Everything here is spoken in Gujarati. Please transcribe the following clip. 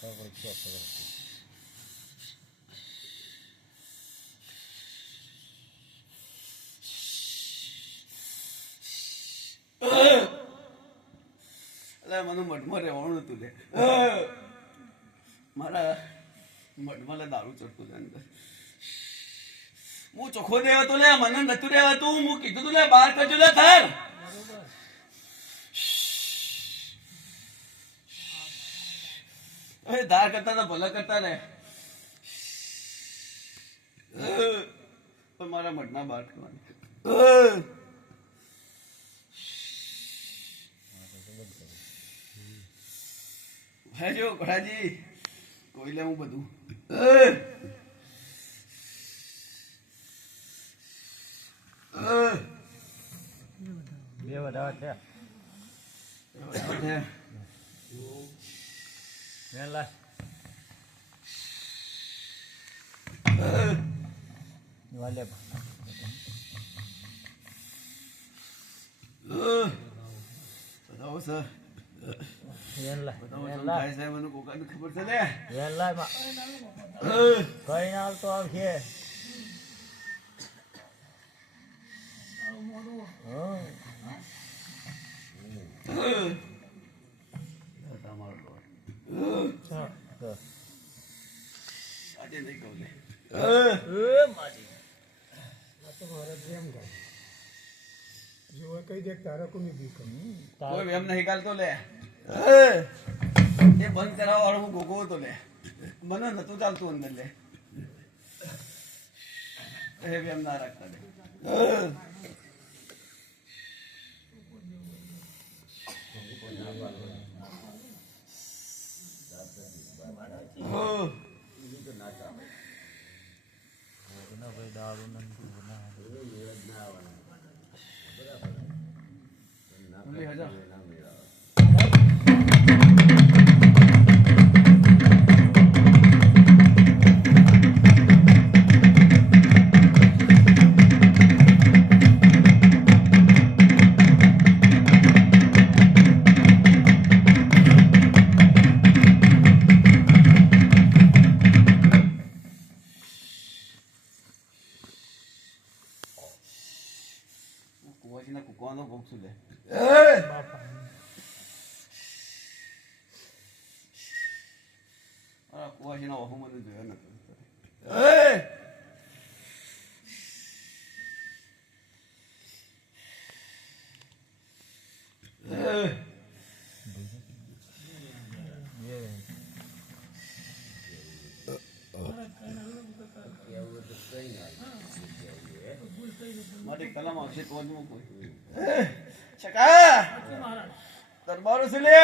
મને મઠમાં રહેવાનું હતું લે મારા મઠમાં દારૂ ચડતું છે અંદર હું ચોખ્ખો દેવા તો લે મને નતું રહેવાતું હું કીધું તું લે બહાર કરજો લે થાર ધાર કરતા તો ભલા કરતા ને પણ મારા મઠના બહાર કરવાની જો ઘોડાજી કોઈ લે હું બધું બે વધારે છે વેલા વાલે બતાવો સર ખબર છે ને કઈ ના તો આવશે આજે નહીં કહું લે કઈ દે તારા કોની બી કોઈ એમ નહીં ગાલતો લે એ બંધ કરાવવા વાળો હું ગોગો હતો લે મને નતું ચાલતું અંદર લે એમ ના રાખતા લે કુવાજીના કુકવાનો ભોગ છું લે કુવાજીનો ઓહો મને જોયો નતો મારી કલમ આવશે તો જ મૂકું છકા દરબારો છે લે